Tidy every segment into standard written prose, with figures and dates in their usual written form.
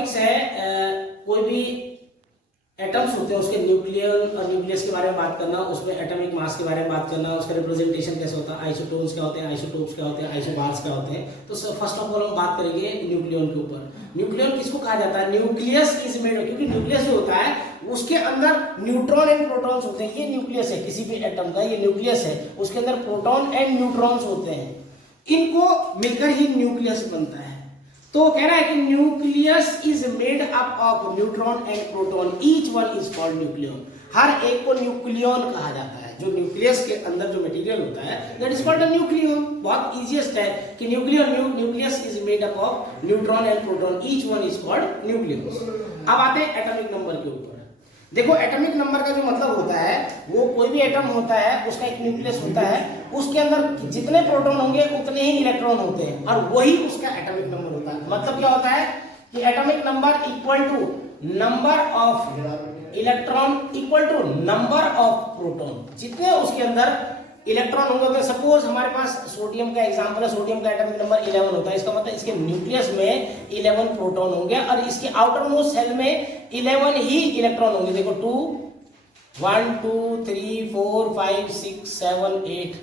Topics है कोई भी एटम्स होते हैं उसके न्यूक्लियन और न्यूक्लियस के बारे में बात करना, उसमें एटॉमिक मास के बारे में बात करना, उसका रिप्रेजेंटेशन कैसे होता है, आइसोटोन्स क्या होते हैं, आइसोटोप्स क्या होते हैं, आइसोबार्स क्या होते हैं। तो फर्स्ट ऑफ ऑल हम बात करेंगे न्यूक्लियन के ऊपर। न्यूक्लियन किसको कहा जाता है? न्यूक्लियस इज मेड, क्योंकि न्यूक्लियस जो होता है उसके अंदर न्यूट्रॉन एंड प्रोटॉन्स होते हैं। ये न्यूक्लियस है किसी भी एटम का, ये न्यूक्लियस है, उसके अंदर प्रोटॉन एंड न्यूट्रॉन्स होते हैं, इनको मिलकर ही न्यूक्लियस बनता है। तो कह रहा है कि nucleus is made up of neutron and proton, each one is called nucleon. हर एक को न्यूक्लियन कहा जाता है। जो न्यूक्लियस के अंदर जो मटेरियल होता है that is called a nucleon. बहुत इजीएस्ट है कि nucleus is made up of neutron and proton, each one is called nucleus. अब आते हैं एटॉमिक नंबर के ऊपर। देखो एटॉमिक नंबर का जो मतलब होता है, वो कोई भी एटम होता है उसका एक न्यूक्लियस होता है, उसके अंदर जितने प्रोटॉन होंगे उतने ही इलेक्ट्रॉन होते हैं, और वही उसका एटॉमिक नंबर होता है। मतलब क्या होता है कि atomic number equal to number of electron equal to number of proton. जितने उसके अंदर इलेक्ट्रॉन होंगे, सपोज हमारे पास सोडियम का एग्जांपल है, सोडियम का एटॉमिक नंबर 11 होता है। इसका मतलब इसके न्यूक्लियस में 11 प्रोटॉन होंगे और इसके आउटर मोस्ट सेल में 11 ही इलेक्ट्रॉन होंगे। देखो 2 1 2 3 4 5 6 7 8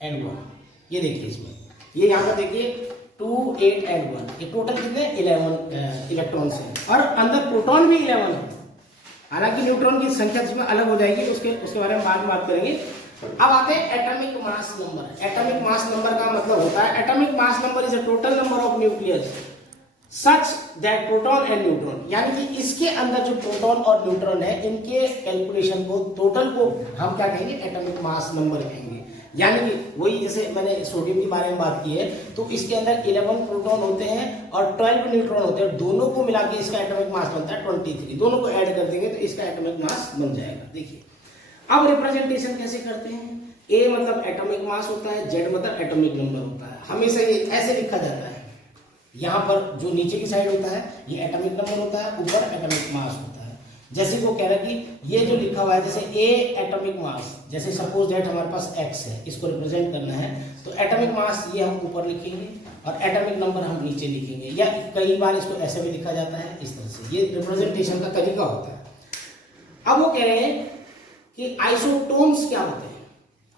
एंड 1। ये देखिए इसमें, ये यहाँ पर देखिए 2 8 एंड 1, ये टोटल कितने 11 इलेक्ट्रॉन्स हैं, और अंदर प्रोटॉन भी 11 है। हालांकि न्यूट्रॉन की संख्या इसमें अलग हो जाएगी, उसके बारे में बाद में बात करेंगे। अब आते हैं atomic mass number. Atomic mass number का मतलब होता है, atomic mass number is a total number of nucleus such that proton and neutron, यानी कि इसके अंदर जो प्रोटॉन और न्यूट्रॉन है इनके कैलकुलेशन को, टोटल को हम क्या कहेंगे? एटॉमिक मास नंबर कहेंगे। यानी कि वही जैसे मैंने सोडियम के बारे में बात की है, तो इसके अंदर 11 प्रोटॉन होते हैं और 12 न्यूट्रॉन होते हैं, दोनों को मिला के इसका एटॉमिक मास बनता है 23। दोनों को ऐड कर देंगे तो इसका एटॉमिक मास बन जाएगा। देखिए अब रिप्रेजेंटेशन कैसे करते हैं। ए मतलब एटॉमिक मास होता है, जेड मतलब एटॉमिक नंबर होता है। हमेशा ये ऐसे लिखा जाता है। यहाँ पर जो नीचे की साइड होता है ये एटॉमिक नंबर होता है, ऊपर एटॉमिक मास होता है। जैसे वो कह रहा है कि ये जो लिखा हुआ है, जैसे ए एटॉमिक मास, जैसे सपोज दैट हमारे पास एक्स है, इसको रिप्रेजेंट करना है, तो एटॉमिक मास ये हम ऊपर लिखेंगे और एटॉमिक नंबर हम नीचे लिखेंगे, या कई बार इसको ऐसे भी लिखा जाता है इस तरह से। ये रिप्रेजेंटेशन का तरीका होता है। अब वो कह रहे हैं कि आइसोटोन्स क्या होते हैं।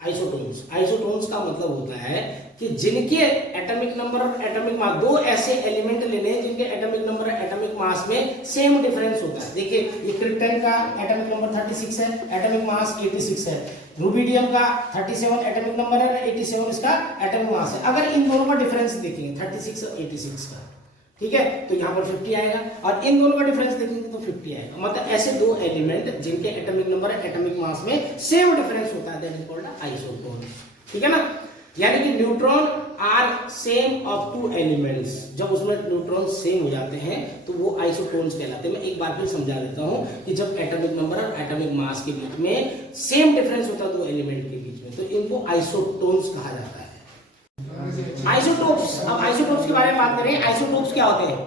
आइसोटोन्स का मतलब होता है कि जिनके एटॉमिक नंबर और एटॉमिक मास, दो ऐसे एलिमेंट लेने हैं जिनके एटॉमिक नंबर और एटॉमिक मास में सेम डिफरेंस होता है। देखिए ये क्रिप्टन का एटॉमिक नंबर 36 है, एटॉमिक मास 86 है। रुबिडियम का 37 एटॉमिक नंबर है, 87 इसका एटॉमिक मास है। अगर इन दोनों का डिफरेंस देखेंगे 36 और 86 का, ठीक है, तो यहाँ पर 50 आएगा, और इन दोनों का डिफरेंस देखेंगे तो 50 आएगा। मतलब ऐसे दो एलिमेंट जिनके एटॉमिक नंबर और एटॉमिक मास में सेम डिफरेंस होता है, दैट इज कॉल्ड आइसोटोन। ठीक है ना, यानी कि neutron are same of two elements. जब उसमें न्यूट्रॉन सेम हो जाते हैं तो वो आइसोटोन्स कहलाते हैं। मैं एक बार फिर समझा देता हूं कि जब एटॉमिक नंबर और एटॉमिक मास के बीच में सेम डिफरेंस होता है दो एलिमेंट के बीच में, तो इनको आइसोटोन्स कहा जाता है। आइसोटोप्स, अब आइसोटोप्स के बारे में बात करें। आइसोटोप्स क्या होते हैं?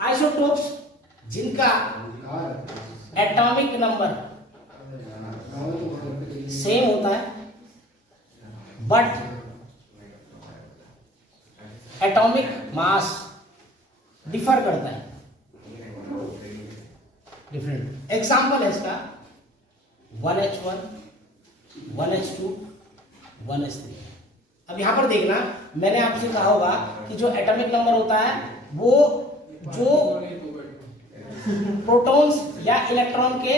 आइसोटोप्स जिनका एटॉमिक नंबर सेम होता है बट एटॉमिक मास डिफर करता है, डिफरेंट। एग्जांपल है इसका 1H1 1H2 1H3। अब यहां पर देखना, मैंने आपसे कहा होगा कि जो एटॉमिक नंबर होता है वो जो प्रोटॉन्स या इलेक्ट्रॉन के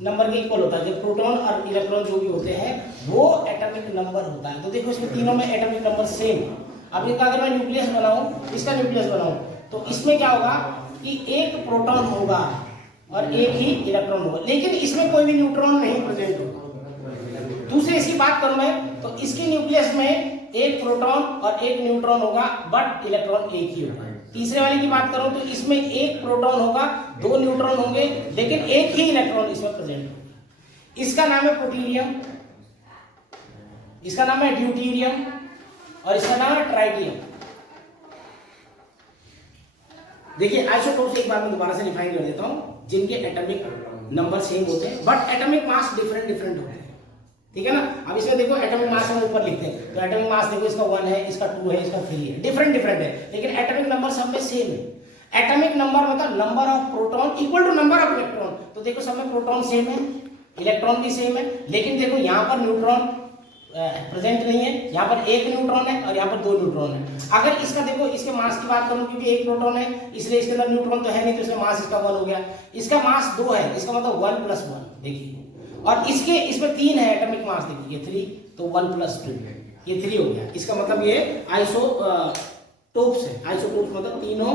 नंबर के इक्वल होता है। जो प्रोटॉन और इलेक्ट्रॉन जो भी होते हैं वो एटॉमिक नंबर होता है। तो देखो इसमें तीनों में एटॉमिक नंबर सेम। अब इनका अगर मैं न्यूक्लियस बनाऊं, इसका न्यूक्लियस बनाऊं, तो इसमें क्या होगा कि एक प्रोटॉन होगा और एक ही इलेक्ट्रॉन होगा, लेकिन इसमें कोई भी न्यूट्रॉन नहीं प्रेजेंट होगा। दूसरे इसकी बात करूं मैं, तो इसके न्यूक्लियस में एक प्रोटॉन और एक न्यूट्रॉन होगा बट इलेक्ट्रॉन एक ही होगा। तीसरे वाले की बात करूं तो इसमें एक प्रोटॉन होगा, दो न्यूट्रॉन होंगे, लेकिन एक ही इलेक्ट्रॉन इसमें प्रेजेंट होगा। इसका नाम है प्रोटीरियम, इसका नाम है ड्यूटीरियम और इसका नाम है ट्राइटियम। देखिए आइसोटोप्स एक बार मैं दोबारा से डिफाइन कर देता हूं, जिनके एटॉमिक नंबर सेम होते हैं but atomic mass different different होते हैं। ठीक है ना, अब इसमें देखो एटॉमिक मास हम ऊपर लिखते हैं, तो एटॉमिक मास देखो इसका 1 है, इसका 2 है, इसका 3 है, डिफरेंट डिफरेंट है, लेकिन एटॉमिक नंबर सब में सेम है। एटॉमिक नंबर मतलब number of proton equal to number of electron. तो देखो सब में प्रोटॉन सेम है, इलेक्ट्रॉन भी सेम है, लेकिन देखो यहाँ पर न्यूट्रॉन प्रेजेंट नहीं है, यहाँ पर एक न्यूट्रॉन है और यहाँ पर 2 न्यूट्रॉन है। अगर इसका देखो इसके मास की बात करूं, क्योंकि एक प्रोटॉन है इसलिए इसके अंदर न्यूट्रॉन तो है नहीं, तो इसका मास इसका 1 हो गया। इसका मास 2 है, इसका मतलब 1 + 1 देखिए, और इसके इसमें 3 है एटॉमिक मास, देखिए ये 3, तो 1 + 2 ये 3 हो गया। इसका मतलब ये आइसोटोप्स है। आइसोटोप्स मतलब तीनों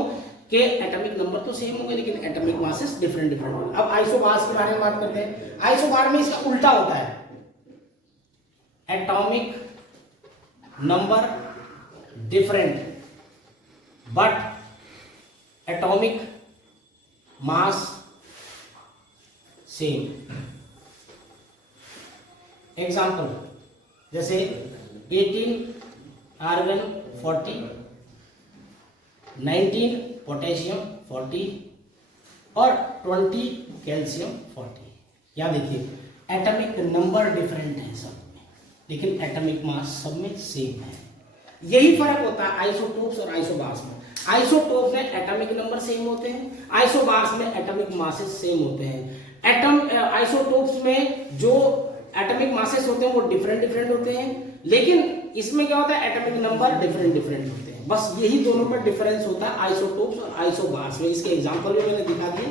के एटॉमिक नंबर तो सेम होंगे लेकिन एटॉमिक मासेस डिफरेंट डिफरेंट होंगे। अब आइसोबार्स के बारे में बात करते हैं। आइसोबार में इसका उल्टा होता है, atomic number different but atomic mass same. Example जैसे 18 आर्गन 40, 19 पोटेशियम 40 और 20 कैल्शियम 40। यहाँ देखिए एटॉमिक नंबर डिफरेंट है सब में, लेकिन एटॉमिक मास सब में सेम है। यही फर्क होता है आइसोटोप्स और आइसोबार्स में। आइसोटोप्स में एटॉमिक नंबर सेम होते हैं, आइसोबार्स में एटॉमिक मासेस सेम होते हैं। आइसोटोप्स में जो एटॉमिक मासेस होते हैं वो डिफरेंट डिफरेंट होते हैं, लेकिन इसमें क्या होता है एटॉमिक नंबर डिफरेंट डिफरेंट होते हैं। बस यही दोनों में डिफरेंस होता है आइसोटोप्स और आइसोबार्स में। इसके एग्जांपल भी मैंने दिखा दिए।